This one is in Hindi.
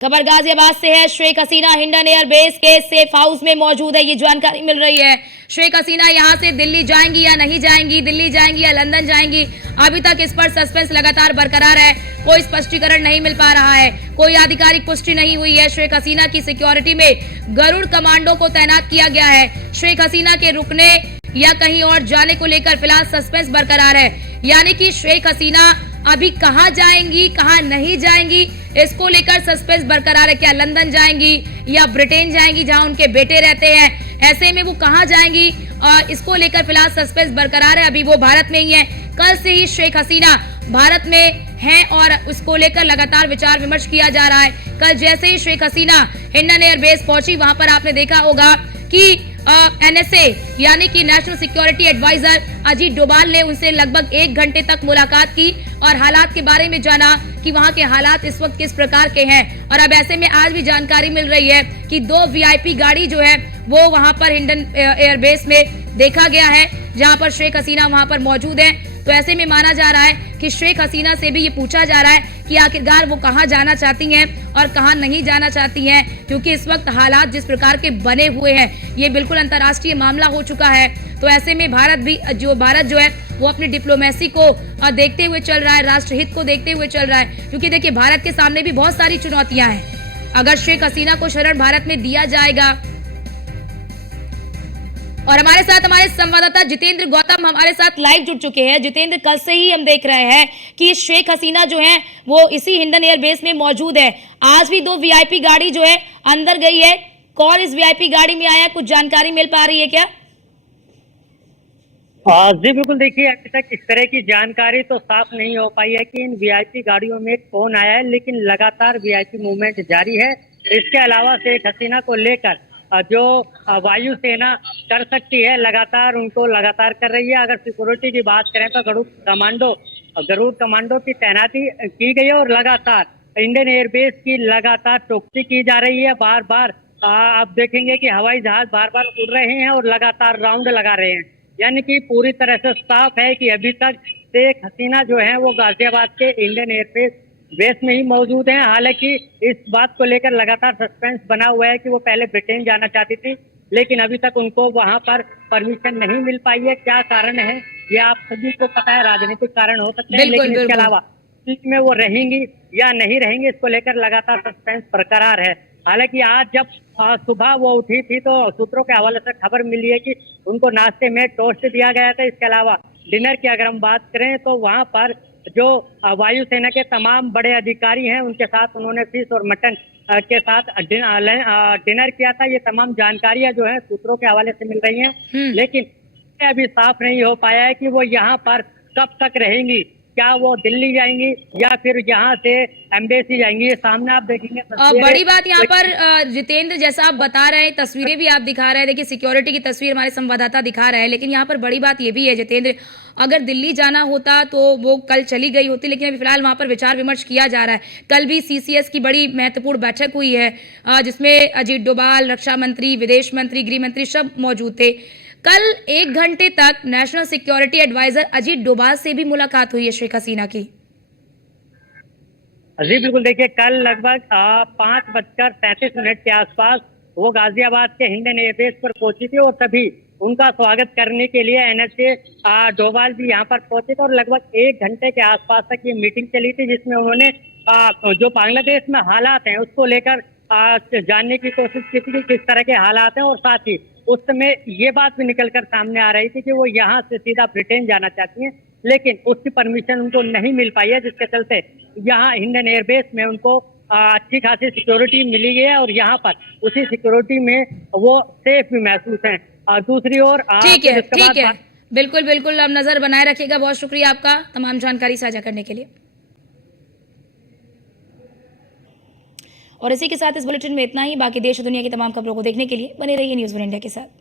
खबर गाजियाबाद से है। शेख हसीना हिंडन एयरबेस के सेफ हाउस में मौजूद है, ये जानकारी मिल रही है। शेख हसीना यहां से दिल्ली जाएंगी या नहीं जाएंगी, दिल्ली जाएंगी या लंदन जाएंगी, अभी तक इस पर सस्पेंस लगातार बरकरार है। कोई स्पष्टीकरण नहीं मिल पा रहा है, कोई आधिकारिक पुष्टि नहीं हुई है। शेख हसीना की सिक्योरिटी में गरुड़ कमांडो को तैनात किया गया है। शेख हसीना के रुकने या कहीं और जाने को लेकर फिलहाल सस्पेंस बरकरार है, यानी कि शेख हसीना अभी कहां जाएंगी कहां नहीं जाएंगी, इसको लेकर सस्पेंस बरकरार है। क्या लंदन जाएंगी या ब्रिटेन जाएंगी जहां उनके बेटे रहते हैं, ऐसे में वो कहां जाएंगी, इसको लेकर फिलहाल सस्पेंस बरकरार है। अभी वो भारत में ही है। कल से ही शेख हसीना भारत में है और उसको लेकर लगातार विचार विमर्श किया जा रहा है। कल जैसे ही शेख हसीना हिंडन एयरबेस पहुंची, वहां पर आपने देखा होगा कि एनएसए यानी कि national security advisor Ajit Doval ने उनसे लगभग 1 घंटे तक मुलाकात की और हालात के बारे में जाना कि वहां के हालात इस वक्त किस प्रकार के हैं। और अब ऐसे में आज भी जानकारी मिल रही है कि 2 वीआईपी गाड़ी जो है वो वहां पर हिंडन एयरबेस में देखा गया है, जहां पर शेख हसीना वहां पर मौजूद है। तो ऐसे में माना जा रहा है कि शेख हसीना से भी ये पूछा जा रहा है कि आखिरकार वो कहां जाना चाहती हैं और कहां नहीं जाना चाहती हैं, क्योंकि इस वक्त हालात जिस प्रकार के बने हुए हैं, ये बिल्कुल अंतर्राष्ट्रीय मामला हो चुका है। तो ऐसे में भारत जो है वो अपनी डिप्लोमेसी को देखते हुए चल रहा है, राष्ट्रहित को देखते हुए चल रहा है, क्योंकि देखिए भारत के सामने भी बहुत सारी चुनौतियां हैं। अगर शेख हसीना को शरण भारत में दिया जाएगा, और हमारे साथ हमारे संवाददाता जितेंद्र गौतम हमारे साथ लाइव जुड़ चुके हैं। जितेंद्र, कल से ही हम देख रहे हैं कि शेख हसीना जो है वो इसी हिंडन एयरबेस में मौजूद है। आज भी 2 वीआईपी गाड़ी जो है अंदर गई है। कौन इस वीआईपी गाड़ी में आया, कुछ जानकारी मिल पा रही है क्या? जी बिल्कुल, देखिए अभी तक इस तरह की जानकारी तो साफ नहीं हो पाई है कि इन वीआईपी गाड़ियों में कौन आया है, लेकिन लगातार वीआईपी मूवमेंट जारी है। इसके अलावा शेख हसीना को लेकर जो वायुसेना कर सकती है, लगातार उनको लगातार कर रही है। अगर सिक्योरिटी की बात करें तो गरुड़ कमांडो की तैनाती की गई है और लगातार इंडियन एयरबेस की लगातार चौकसी की जा रही है। बार बार आप देखेंगे कि हवाई जहाज बार बार उड़ रहे हैं और लगातार राउंड लगा रहे हैं, यानी कि पूरी तरह से साफ है कि अभी तक शेख हसीना जो है वो गाजियाबाद के इंडियन एयरबेस बेस में ही मौजूद हैं। हालांकि इस बात को लेकर लगातार सस्पेंस बना हुआ है कि वो पहले ब्रिटेन जाना चाहती थी, लेकिन अभी तक उनको वहां पर परमिशन नहीं मिल पाई है। क्या कारण है ये आप सभी को पता है, राजनीतिक कारण हो सकते हैं, लेकिन इसके अलावा बीच में वो रहेंगी या नहीं रहेंगी, इसको लेकर लगातार सस्पेंस बरकरार है। हालांकि आज जब सुबह वो उठी थी तो सूत्रों के हवाले से खबर मिली है कि उनको नाश्ते में टोस्ट दिया गया था। इसके अलावा डिनर की अगर हम बात करें तो वहां पर जो वायुसेना के तमाम बड़े अधिकारी हैं उनके साथ उन्होंने फिश और मटन के साथ डिनर किया था। ये तमाम जानकारियां जो है सूत्रों के हवाले से मिल रही हैं, लेकिन अभी साफ नहीं हो पाया है कि वो यहाँ पर कब तक रहेंगी। क्या वो दिल्ली जाएंगी या फिर यहाँ से एम्बेसी जाएंगी, ये सामने आप देखेंगे। बड़ी बात यहाँ पर जितेंद्र, जैसा आप बता रहे हैं, तस्वीरें भी आप दिखा रहे हैं, देखिए सिक्योरिटी की तस्वीर हमारे संवाददाता दिखा रहे हैं, लेकिन यहाँ पर बड़ी बात ये भी है जितेंद्र, अगर दिल्ली जाना होता तो वो कल चली गई होती, लेकिन अभी फिलहाल वहां पर विचार विमर्श किया जा रहा है। कल भी सीसीएस की बड़ी महत्वपूर्ण बैठक हुई है, जिसमें अजीत डोभाल, रक्षा मंत्री, विदेश मंत्री, गृह मंत्री सब मौजूद थे। कल 1 घंटे तक national security advisor Ajit Doval से भी मुलाकात हुई है शेख हसीना की। जी बिल्कुल, देखिए कल लगभग 5:37 के आसपास वो गाजियाबाद के हिंडन एयरबेस पर पहुंची थी और तभी उनका स्वागत करने के लिए एनएसए डोभाल भी यहाँ पर पहुंचे थे और लगभग 1 घंटे के आसपास तक ये मीटिंग चली थी, जिसमें उन्होंने जो बांग्लादेश में हालात हैं उसको लेकर जानने की कोशिश की थी कि किस तरह के हालात हैं, और साथ ही उस समय ये बात भी निकलकर सामने आ रही थी कि वो यहाँ से सीधा ब्रिटेन जाना चाहती हैं, लेकिन उसकी परमिशन उनको नहीं मिल पाई है, जिसके चलते यहाँ हिंडन एयरबेस में उनको अच्छी खासी सिक्योरिटी मिली है और यहाँ पर उसी सिक्योरिटी में वो सेफ भी महसूस हैं। दूसरी ओर ठीक है, बिल्कुल बिल्कुल, अब नजर बनाए रखिएगा। बहुत शुक्रिया आपका तमाम जानकारी साझा करने के लिए। और इसी के साथ इस बुलेटिन में इतना ही। बाकी देश और दुनिया की तमाम खबरों को देखने के लिए बने रहिए न्यूज़ वन इंडिया के साथ।